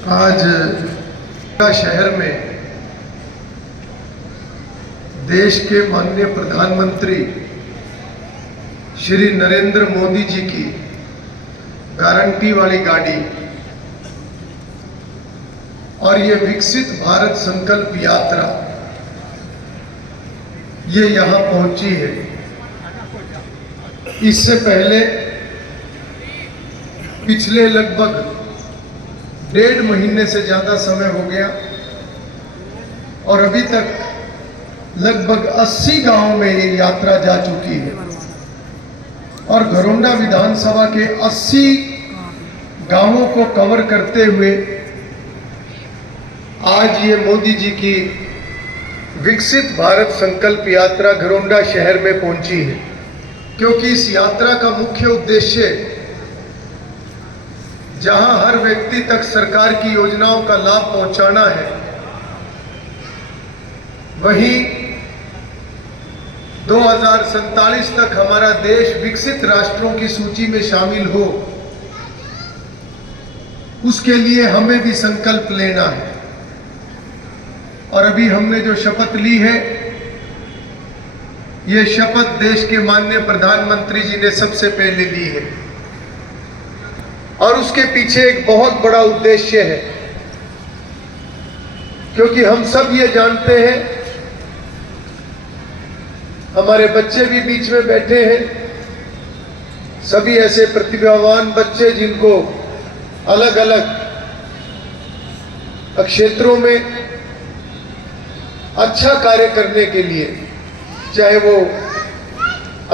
आज शहर में देश के माननीय प्रधानमंत्री श्री नरेंद्र मोदी जी की गारंटी वाली गाड़ी और ये विकसित भारत संकल्प यात्रा ये यहाँ पहुंची है। इससे पहले पिछले लगभग 1.5 महीने से ज्यादा समय हो गया और अभी तक लगभग 80 गांवों में ये यात्रा जा चुकी है और घरोंडा विधानसभा के 80 गांवों को कवर करते हुए आज ये मोदी जी की विकसित भारत संकल्प यात्रा घरोंडा शहर में पहुंची है। क्योंकि इस यात्रा का मुख्य उद्देश्य जहां हर व्यक्ति तक सरकार की योजनाओं का लाभ पहुंचाना है, वहीं 2047 तक हमारा देश विकसित राष्ट्रों की सूची में शामिल हो, उसके लिए हमें भी संकल्प लेना है। और अभी हमने जो शपथ ली है, ये शपथ देश के माननीय प्रधानमंत्री जी ने सबसे पहले ली है और उसके पीछे एक बहुत बड़ा उद्देश्य है। क्योंकि हम सब ये जानते हैं, हमारे बच्चे भी बीच में बैठे हैं, सभी ऐसे प्रतिभावान बच्चे जिनको अलग अलग क्षेत्रों में अच्छा कार्य करने के लिए, चाहे वो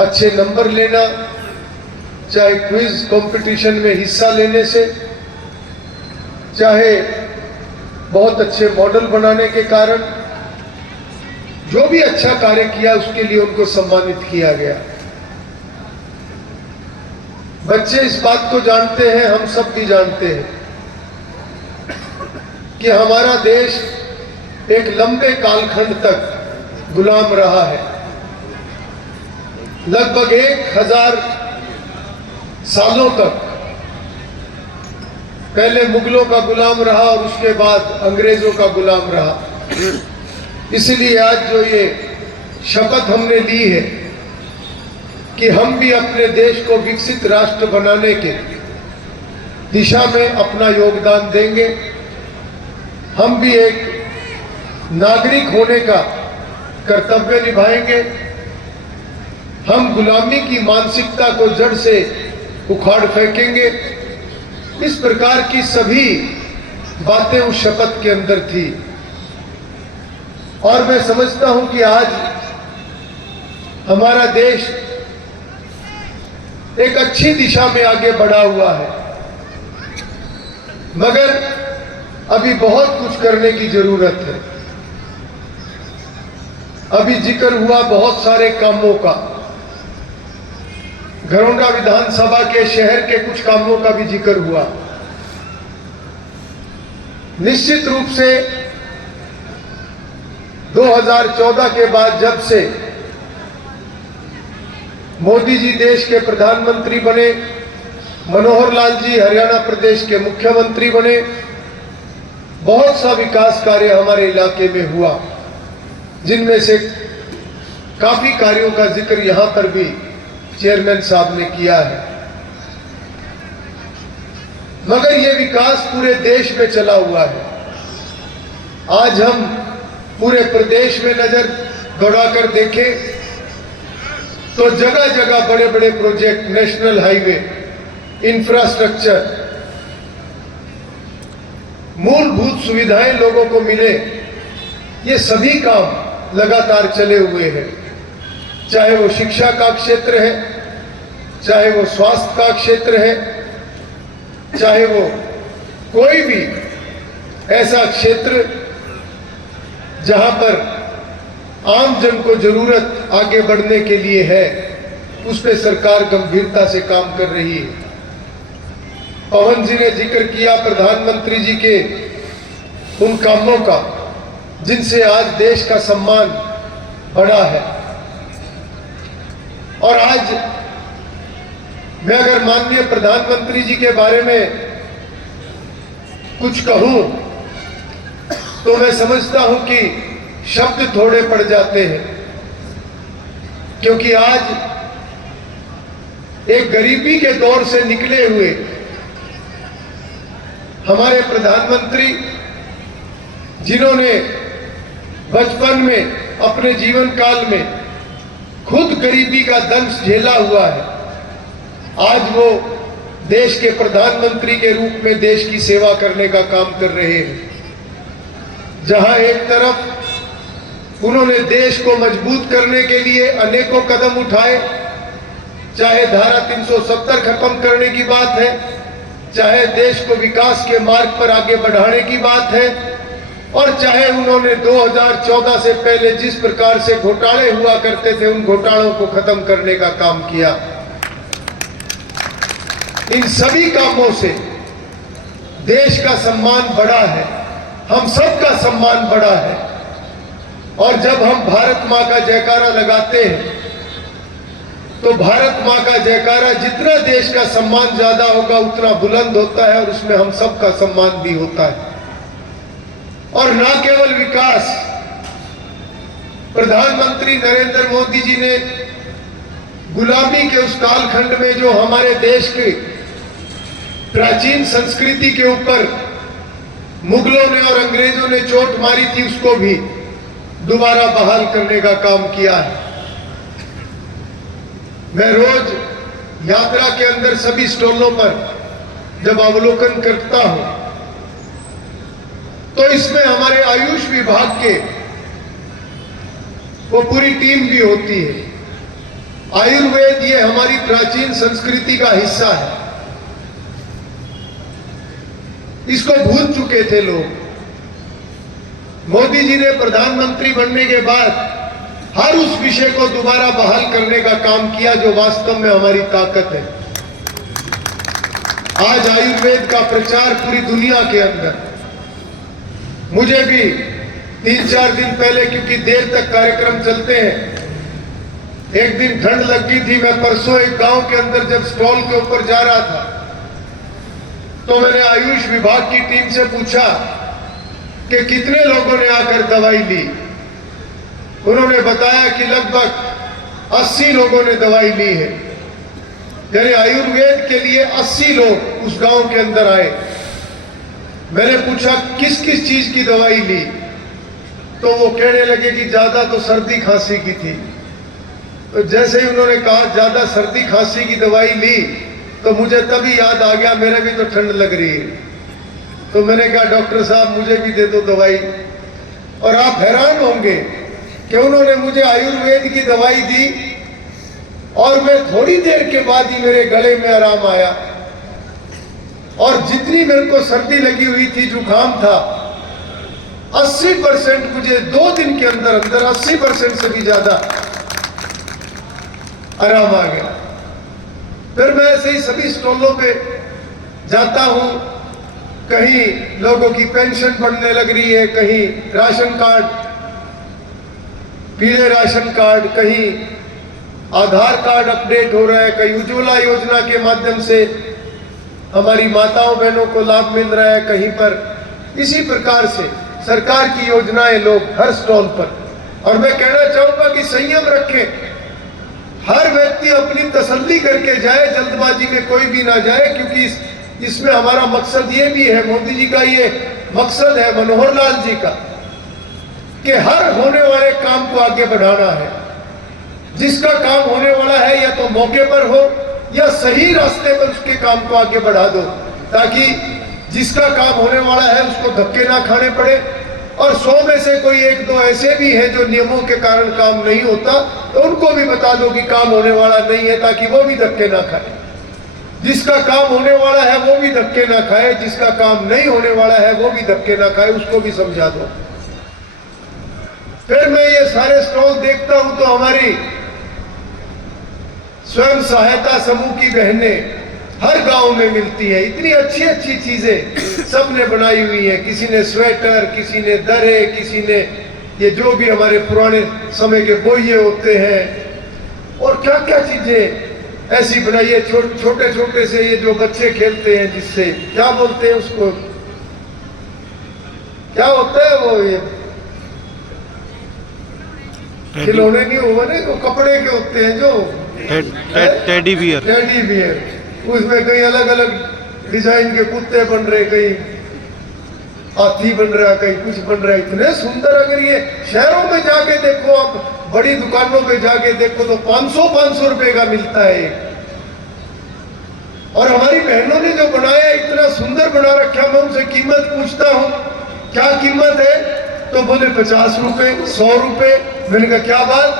अच्छे नंबर लेना, चाहे क्विज कंपटीशन में हिस्सा लेने से, चाहे बहुत अच्छे मॉडल बनाने के कारण, जो भी अच्छा कार्य किया उसके लिए उनको सम्मानित किया गया। बच्चे इस बात को जानते हैं, हम सब भी जानते हैं कि हमारा देश एक लंबे कालखंड तक गुलाम रहा है। लगभग 1000 सालों तक पहले मुगलों का गुलाम रहा और उसके बाद अंग्रेजों का गुलाम रहा। इसलिए आज जो ये शपथ हमने ली है कि हम भी अपने देश को विकसित राष्ट्र बनाने के दिशा में अपना योगदान देंगे, हम भी एक नागरिक होने का कर्तव्य निभाएंगे, हम गुलामी की मानसिकता को जड़ से उखाड़ फेंकेंगे। इस प्रकार की सभी बातें उस शपथ के अंदर थी और मैं समझता हूं कि आज हमारा देश एक अच्छी दिशा में आगे बढ़ा हुआ है, मगर अभी बहुत कुछ करने की जरूरत है। अभी जिक्र हुआ बहुत सारे कामों का, घरोंडा विधानसभा के शहर के कुछ कामों का भी जिक्र हुआ। निश्चित रूप से 2014 के बाद जब से मोदी जी देश के प्रधानमंत्री बने, मनोहर लाल जी हरियाणा प्रदेश के मुख्यमंत्री बने, बहुत सा विकास कार्य हमारे इलाके में हुआ, जिनमें से काफी कार्यों का जिक्र यहां पर भी चेयरमैन साहब ने किया है। मगर यह विकास पूरे देश में चला हुआ है। आज हम पूरे प्रदेश में नजर दौड़ाकर देखें तो जगह जगह बड़े बड़े प्रोजेक्ट, नेशनल हाईवे, इंफ्रास्ट्रक्चर, मूलभूत सुविधाएं लोगों को मिले, ये सभी काम लगातार चले हुए हैं। चाहे वो शिक्षा का क्षेत्र है, चाहे वो स्वास्थ्य का क्षेत्र है, चाहे वो कोई भी ऐसा क्षेत्र जहां पर आम जन को जरूरत आगे बढ़ने के लिए है, उस पे सरकार गंभीरता से काम कर रही है। पवन जी ने जिक्र किया प्रधानमंत्री जी के उन कामों का जिनसे आज देश का सम्मान बढ़ा है। और आज मैं अगर माननीय प्रधानमंत्री जी के बारे में कुछ कहूं तो मैं समझता हूं कि शब्द थोड़े पड़ जाते हैं, क्योंकि आज एक गरीबी के दौर से निकले हुए हमारे प्रधानमंत्री, जिन्होंने बचपन में अपने जीवन काल में खुद गरीबी का दंश झेला हुआ है, आज वो देश के प्रधानमंत्री के रूप में देश की सेवा करने का काम कर रहे हैं। जहां एक तरफ उन्होंने देश को मजबूत करने के लिए अनेकों कदम उठाए, चाहे धारा 370 खत्म करने की बात है, चाहे देश को विकास के मार्ग पर आगे बढ़ाने की बात है, और चाहे उन्होंने 2014 से पहले जिस प्रकार से घोटाले हुआ करते थे उन घोटालों को खत्म करने का काम किया। इन सभी कामों से देश का सम्मान बढ़ा है, हम सबका सम्मान बढ़ा है। और जब हम भारत मां का जयकारा लगाते हैं तो भारत मां का जयकारा जितना देश का सम्मान ज्यादा होगा उतना बुलंद होता है और उसमें हम सबका सम्मान भी होता है। और न केवल विकास, प्रधानमंत्री नरेंद्र मोदी जी ने गुलामी के उस कालखंड में जो हमारे देश के प्राचीन संस्कृति के ऊपर मुगलों ने और अंग्रेजों ने चोट मारी थी, उसको भी दोबारा बहाल करने का काम किया है। मैं रोज यात्रा के अंदर सभी स्टॉलों पर जब अवलोकन करता हूं तो इसमें हमारे आयुष विभाग के वो पूरी टीम भी होती है। आयुर्वेद ये हमारी प्राचीन संस्कृति का हिस्सा है, इसको भूल चुके थे लोग। मोदी जी ने प्रधानमंत्री बनने के बाद हर उस विषय को दोबारा बहाल करने का काम किया जो वास्तव में हमारी ताकत है। आज आयुर्वेद का प्रचार पूरी दुनिया के अंदर, मुझे भी 3-4 दिन पहले, क्योंकि देर तक कार्यक्रम चलते हैं, एक दिन ठंड लग गई थी। मैं परसों एक गांव के अंदर जब स्टॉल के ऊपर जा रहा था तो मैंने आयुष विभाग की टीम से पूछा कि कितने लोगों ने आकर दवाई ली। उन्होंने बताया कि लगभग 80 लोगों ने दवाई ली है। यानी आयुर्वेद के लिए 80 लोग उस गांव के अंदर आए। मैंने पूछा किस किस चीज की दवाई ली, तो वो कहने लगे कि ज्यादा तो सर्दी खांसी की थी। तो जैसे ही उन्होंने कहा ज्यादा सर्दी खांसी की दवाई ली तो मुझे तभी याद आ गया मेरे भी तो ठंड लग रही है। तो मैंने कहा डॉक्टर साहब मुझे भी दे दो दवाई। और आप हैरान होंगे कि उन्होंने मुझे आयुर्वेद की दवाई दी और मैं थोड़ी देर के बाद ही मेरे गले में आराम आया। और जितनी मेरे को सर्दी लगी हुई थी, जुकाम था, 80% मुझे 2 दिन के अंदर अंदर 80% से भी ज्यादा आराम आ गया। फिर मैं ऐसे ही सभी स्टॉलों पे जाता हूं, कहीं लोगों की पेंशन बढ़ने लग रही है, कहीं राशन कार्ड, पीले राशन कार्ड, कहीं आधार कार्ड अपडेट हो रहा है, कहीं उज्ज्वला योजना के माध्यम से हमारी माताओं बहनों को लाभ मिल रहा है, कहीं पर इसी प्रकार से सरकार की योजनाएं लोग हर स्टॉल पर। और मैं कहना चाहूंगा कि संयम रखें, हर व्यक्ति अपनी तसल्ली करके जाए, जल्दबाजी में कोई भी ना जाए, क्योंकि इसमें हमारा मकसद ये भी है, मोदी जी का ये मकसद है, मनोहर लाल जी का, कि हर होने वाले काम को आगे बढ़ाना है। जिसका काम होने वाला है या तो मौके पर हो या सही रास्ते पर उसके काम को आगे बढ़ा दो, ताकि जिसका काम होने वाला है उसको धक्के ना खाने पड़े। और 100 में से कोई 1-2 ऐसे भी हैं जो नियमों के कारण काम नहीं होता, तो उनको भी बता दो कि काम होने वाला नहीं है, ताकि वो भी धक्के ना खाए। जिसका काम होने वाला है वो भी धक्के ना खाए, जिसका काम नहीं होने वाला है वो भी धक्के ना खाए, उसको भी समझा दो। फिर मैं ये सारे स्टॉल देखता हूं तो हमारी स्वयं सहायता समूह की बहनें हर गांव में मिलती है। इतनी अच्छी अच्छी चीजें सबने बनाई हुई है, किसी ने स्वेटर, किसी ने दरे, किसी ने ये जो भी हमारे पुराने समय के बोइये होते हैं, और क्या क्या चीजें ऐसी बनाई है। छोटे छोटे से ये जो बच्चे खेलते हैं, जिससे क्या बोलते हैं उसको, क्या होता है वो, ये खिलौने नहीं हुआ ना, वो कपड़े के होते हैं जो टेडी बियर। टेडी बियर, उसमें कई अलग अलग डिजाइन के कुत्ते बन रहे, कई हाथी बन रहा, कहीं कुछ बन रहा है, इतने सुंदर। अगर ये शहरों में जाके देखो, आप बड़ी दुकानों पे जाके देखो तो 500 रुपए का मिलता है। और हमारी बहनों ने जो बनाया इतना सुंदर बना रखा, मैं उनसे कीमत पूछता हूं क्या कीमत है, तो बोले 50 रुपए, 100 रुपए। मैंने कहा क्या बात,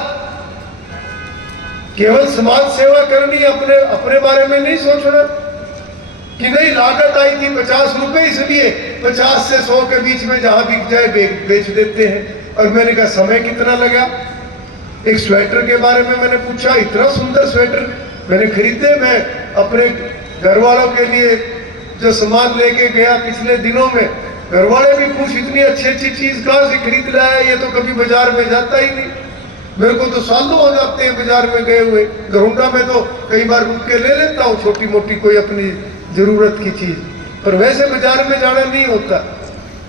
केवल समाज सेवा करनी, अपने बारे में नहीं सोचना कि नहीं लागत आई थी 50 रुपए, इसलिए 50 से 100 के बीच में जहां बिक जाए बेच देते हैं। और मैंने कहा समय कितना लगा। एक स्वेटर के बारे में मैंने पूछा, इतना सुंदर स्वेटर मैंने खरीदे। मैं अपने घर वालों के लिए जो सामान लेके गया पिछले दिनों में, घर वाले भी पूछ इतनी अच्छी चीज कहां से खरीद लाया, ये तो कभी बाजार में जाता ही नहीं। मेरे को तो सालों हो जाते हैं बाजार में गए हुए। घरुंडा में तो कई बार रुक के ले लेता हूँ छोटी मोटी कोई अपनी जरूरत की चीज, पर वैसे बाजार में जाना नहीं होता।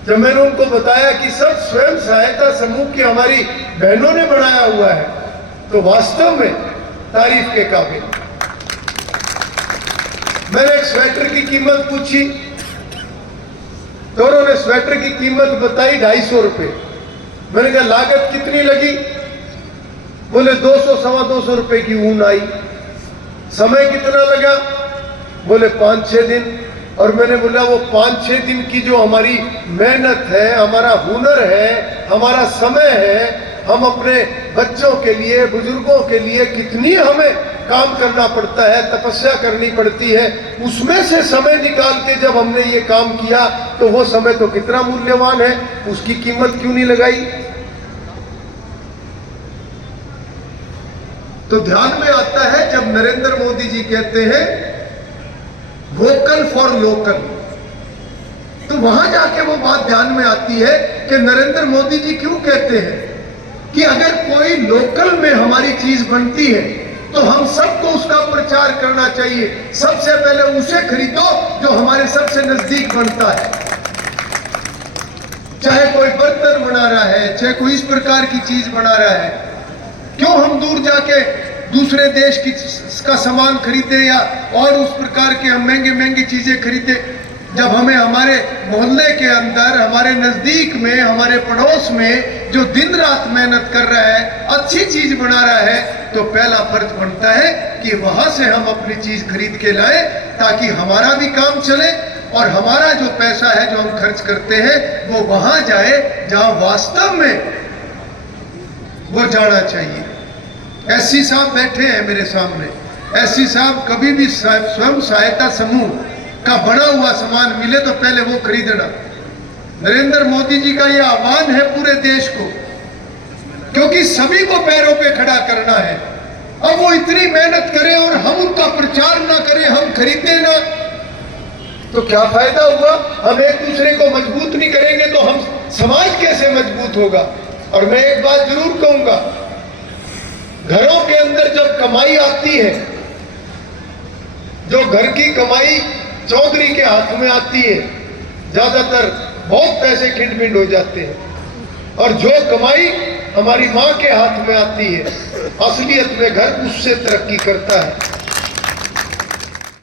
जब मैंने उनको बताया कि सब स्वयं सहायता समूह की हमारी बहनों ने बनाया हुआ है, तो वास्तव में तारीफ के काबिल। मैंने एक स्वेटर की कीमत पूछी तो उन्होंने स्वेटर की कीमत बताई 250 रुपए। मैंने कहा लागत कितनी लगी, बोले 200 सवा 200 रुपए की ऊन आई। समय कितना लगा, बोले 5-6 दिन। और मैंने बोला वो 5-6 दिन की जो हमारी मेहनत है, हमारा हुनर है, हमारा समय है, हम अपने बच्चों के लिए, बुजुर्गों के लिए कितनी हमें काम करना पड़ता है, तपस्या करनी पड़ती है, उसमें से समय निकाल के जब हमने ये काम किया तो वो समय तो कितना मूल्यवान है, उसकी कीमत क्यों नहीं लगाई। तो ध्यान में आता है जब नरेंद्र मोदी जी कहते हैं वोकल फॉर लोकल, तो वहां जाके वो बात ध्यान में आती है कि नरेंद्र मोदी जी क्यों कहते हैं कि अगर कोई लोकल में हमारी चीज बनती है तो हम सबको उसका प्रचार करना चाहिए। सबसे पहले उसे खरीदो जो हमारे सबसे नजदीक बनता है। चाहे कोई बर्तन बना रहा है, चाहे कोई इस प्रकार की चीज बना रहा है, क्यों हम दूर जाके दूसरे देश की का सामान खरीदे या और उस प्रकार के हम महंगी चीजें खरीदे, जब हमें हमारे मोहल्ले के अंदर, हमारे नजदीक में, हमारे पड़ोस में जो दिन रात मेहनत कर रहा है, अच्छी चीज बना रहा है, तो पहला फर्ज बनता है कि वहां से हम अपनी चीज खरीद के लाए ताकि हमारा भी काम चले और हमारा जो पैसा है जो हम खर्च करते हैं वो वहां जाए जहां वास्तव में वो जाना चाहिए। एससी साहब बैठे हैं मेरे सामने। एससी साहब कभी भी स्वयं सहायता समूह का बना हुआ सामान मिले तो पहले वो खरीदना। नरेंद्र मोदी जी का ये आह्वान है पूरे देश को, क्योंकि सभी को पैरों पे खड़ा करना है। अब वो इतनी मेहनत करें और हम उनका प्रचार ना करें, हम खरीदें ना, तो क्या फायदा हुआ। हम एक दूसरे को मजबूत नहीं करेंगे तो हम समाज कैसे मजबूत होगा। और मैं एक बात जरूर कहूंगा, घरों के अंदर जब कमाई आती है, जो घर की कमाई चौधरी के हाथ में आती है, ज्यादातर बहुत पैसे खिंड हो जाते हैं। और जो कमाई हमारी माँ के हाथ में आती है, असलियत में घर उससे तरक्की करता है।